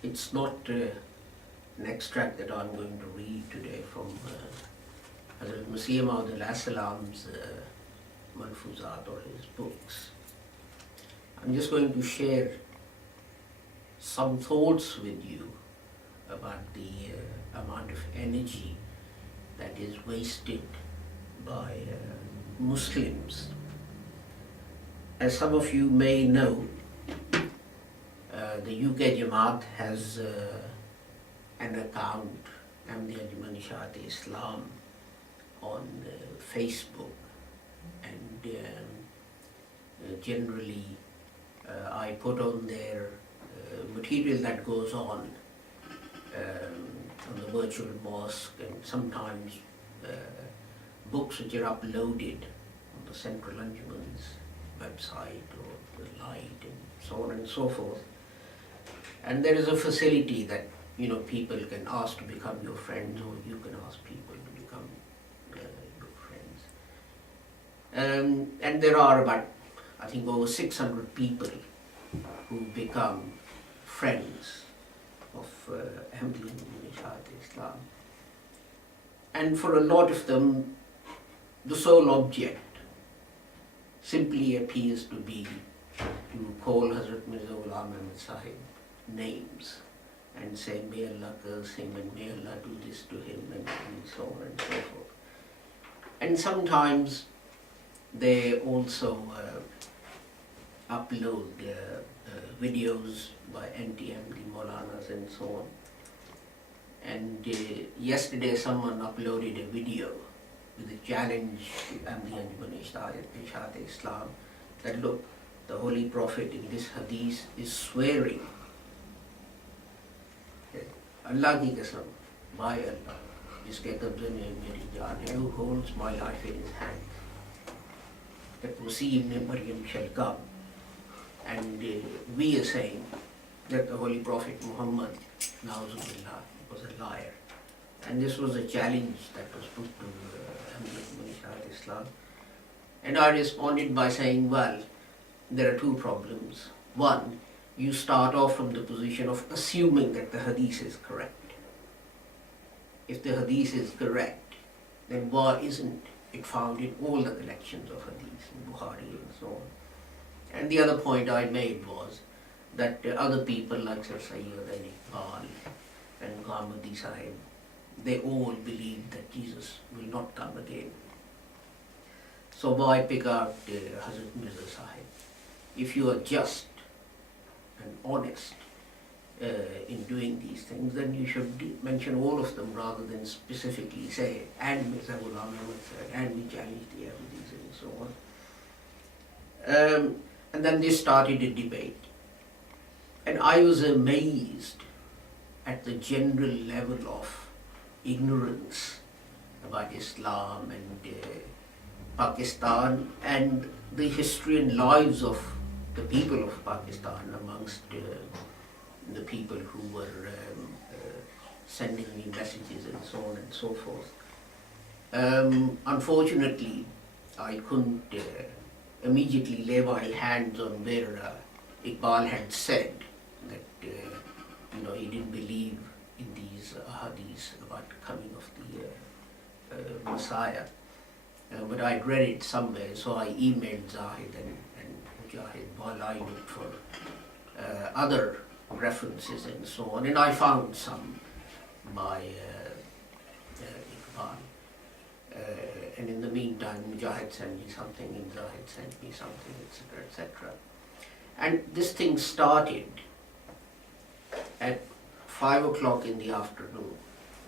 It's not an extract that I'm going to read today from Hazrat Masih Maud al-Salam's Manfuzat or his books. I'm just going to share some thoughts with you about the amount of energy that is wasted by Muslims. As some of you may know, the UK Jamaat has an account, Ahmadiyya Islam, on Facebook, and generally I put on their material that goes on the virtual mosque, and sometimes books which are uploaded on the Central Anjuman's website or the Light and so on and so forth. And there is a facility that people can ask to become your friends, or you can ask people to become your friends. And there are about, I think, over 600 people who become friends of Ahmadiyya Islam. And for a lot of them, the sole object simply appears to be to call Hazrat Mirza Ghulam Ahmad Sahib names and say, may Allah curse him and may Allah do this to him, and so on and so forth. And sometimes they also upload videos by anti-Ahmadi Maulanas and so on. And yesterday someone uploaded a video with a challenge to Ahmadiyya Islam that, look, the Holy Prophet in this hadith is swearing, Allah ki qasam, by Allah, jiske qabze mein meri jaan hai, who holds my life in his hand, that Masih ibn Maryam shall come. And we are saying that the Holy Prophet Muhammad, na'uzubillah, was a liar. And this was a challenge that was put to Ahmadiyya Islam. And I responded by saying, well, there are two problems. One, you start off from the position of assuming that the hadith is correct. If the hadith is correct, then why isn't it found in all the collections of hadith, in Bukhari and so on? And the other point I made was that other people like Sir Sayyid and Iqbal and Muhammadi Sahib, they all believe that Jesus will not come again. So why pick out Hazrat Mirza Sahib? If you are just and honest in doing these things, then you should mention all of them rather than specifically say, and Mirza Ghulam Ahmad said, and we challenge the Ahmadis and so on. And then they started a debate. And I was amazed at the general level of ignorance about Islam and Pakistan and the history and lives of the people of Pakistan amongst the people who were sending me messages and so on and so forth. Unfortunately, I couldn't immediately lay my hands on where Iqbal had said that he didn't believe in these hadiths about the coming of the Messiah. But I'd read it somewhere, so I emailed Zahid and Mujahid while I looked for other references and so on, and I found some by Iqbal. And in the meantime, Mujahid sent me something, and Zahid sent me something, etc., etc. And this thing started at 5 o'clock in the afternoon,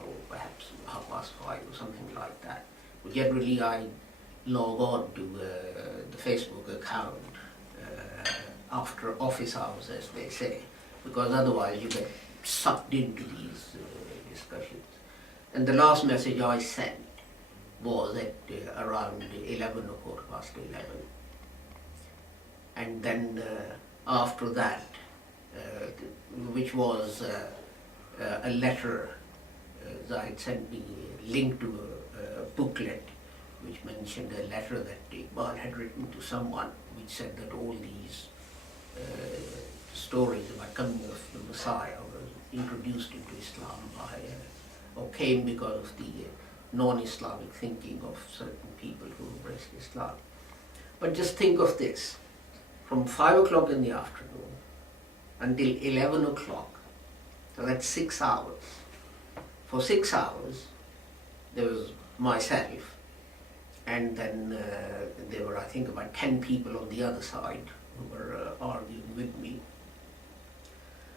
or perhaps 5:30 or something like that. Generally, I log on to the Facebook account after office hours, as they say, because otherwise you get sucked into these discussions. And the last message I sent was at around 11 or 11:15. And then after that, which was a letter, Zahid sent me a link to a booklet which mentioned a letter that Iqbal had written to someone, which said that all these stories about coming of the Messiah introduced into Islam by, or came because of the non-Islamic thinking of certain people who embraced Islam. But just think of this, from 5 o'clock in the afternoon until 11 o'clock, so that's 6 hours. For 6 hours, there was myself, and then there were, I think, about 10 people on the other side who were arguing with me.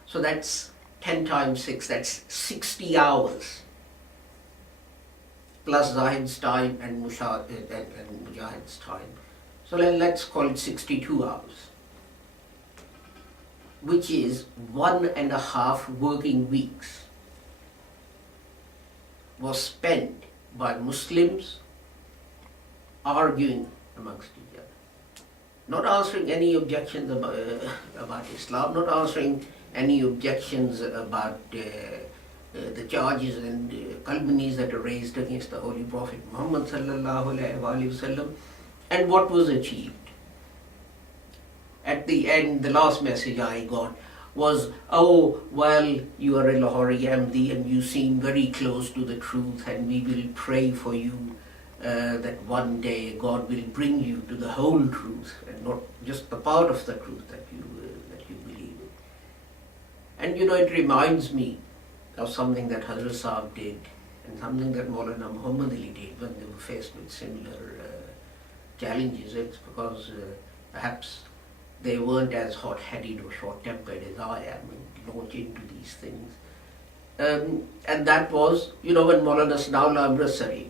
So that's 10 times 6, that's 60 hours, plus Zahid's time and Mujahid's time. So let's call it 62 hours, which is 1.5 working weeks was spent by Muslims arguing amongst each other, not answering any objections about Islam, not answering any objections about the charges and calumnies that are raised against the Holy Prophet Muhammad sallallahu alaihi wasallam. And what was achieved? At the end, the last message I got was, oh, well, you are a Lahori MD and you seem very close to the truth, and we will pray for you that one day God will bring you to the whole truth and not just the part of the truth that you believe in. And it reminds me of something that Hazrat Sahib did and something that Maulana Muhammad Ali did when they were faced with similar challenges. It's because perhaps they weren't as hot-headed or short-tempered as I am and launch into these things. And that was, when Maulana Sanaullah Amritsari,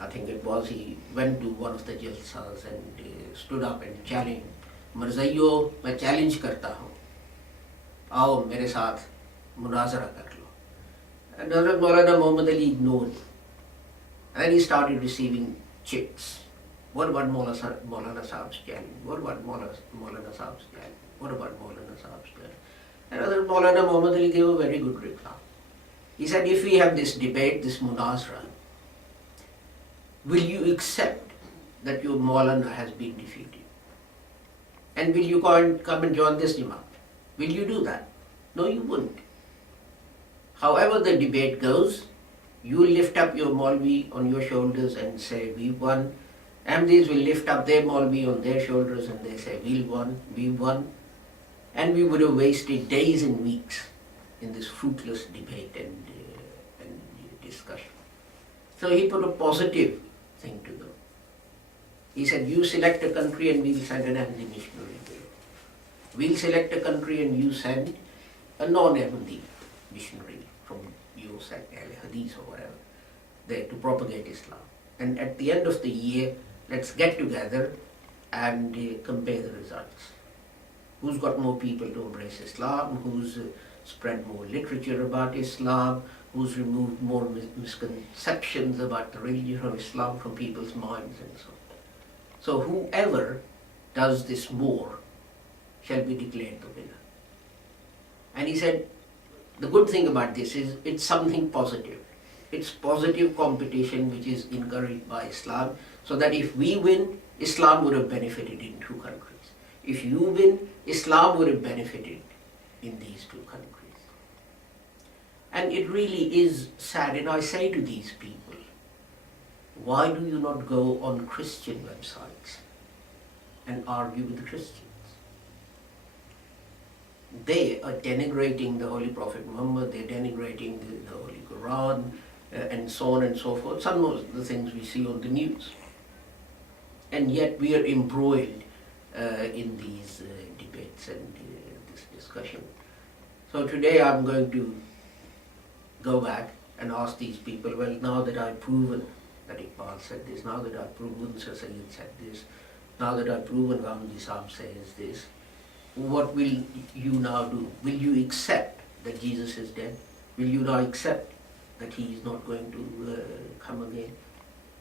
I think it was, he went to one of the jalsas and stood up and challenged, Marzaiyo, मैं challenge करता हूँ, आओ मेरे साथ मुनाजरा कर लो. And Hazrat Maulana Muhammad Ali ignored. And then he started receiving chits. What about Maulana Sahib's challenge? What about Maulana Sahib's challenge? What about Maulana Sahib's challenge? And Hazrat Maulana Muhammad Ali gave a very good reply. He said, if we have this debate, this munazara, will you accept that your Maulana has been defeated? And will you come and join this Jamaat? Will you do that? No, you wouldn't. However the debate goes, you will lift up your Maulvi on your shoulders and say, we won. Ahmadis will lift up their Maulvi on their shoulders and they say, we won. And we would have wasted days and weeks in this fruitless debate and discussion. So he put a positive thing to them. He said, you select a country and we will send an Ahmadi missionary there. We'll select a country and you send a non-Ahmadi missionary from your sect, Al-Hadith or whatever, there to propagate Islam. And at the end of the year, let's get together and compare the results. Who's got more people to embrace Islam? Who's spread more literature about Islam? Who's removed more misconceptions about the religion of Islam from people's minds and so on. So whoever does this more shall be declared the winner. And he said, the good thing about this is it's something positive. It's positive competition which is encouraged by Islam, so that if we win, Islam would have benefited in 2 countries. If you win, Islam would have benefited in these 2 countries. And it really is sad, and I say to these people, why do you not go on Christian websites and argue with the Christians? They are denigrating the Holy Prophet Muhammad, they're denigrating the Holy Quran, and so on and so forth. Some of the things we see on the news. And yet we are embroiled in these debates and this discussion. So today I'm going to go back and ask these people, well, now that I've proven that Iqbal said this, now that I've proven Sir Sayyid said this, now that I've proven Gandhi Sahib says this, what will you now do? Will you accept that Jesus is dead? Will you now accept that he is not going to come again?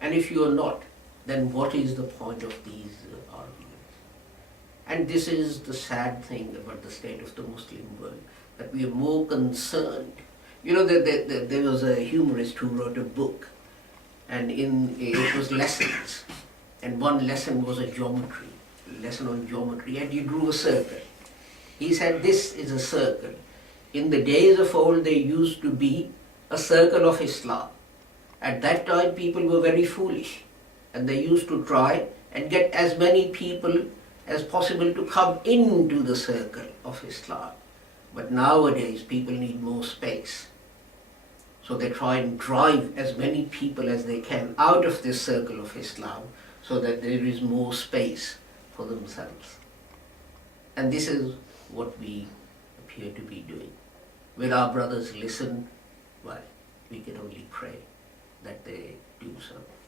And if you are not, then what is the point of these arguments? And this is the sad thing about the state of the Muslim world, that we are more concerned. There was a humorist who wrote a book, and it was lessons, and one lesson was a lesson on geometry, and he drew a circle. He said, this is a circle. In the days of old, there used to be a circle of Islam. At that time, people were very foolish, and they used to try and get as many people as possible to come into the circle of Islam. But nowadays, people need more space. So they try and drive as many people as they can out of this circle of Islam so that there is more space for themselves. And this is what we appear to be doing. Will our brothers listen? Well, we can only pray that they do so.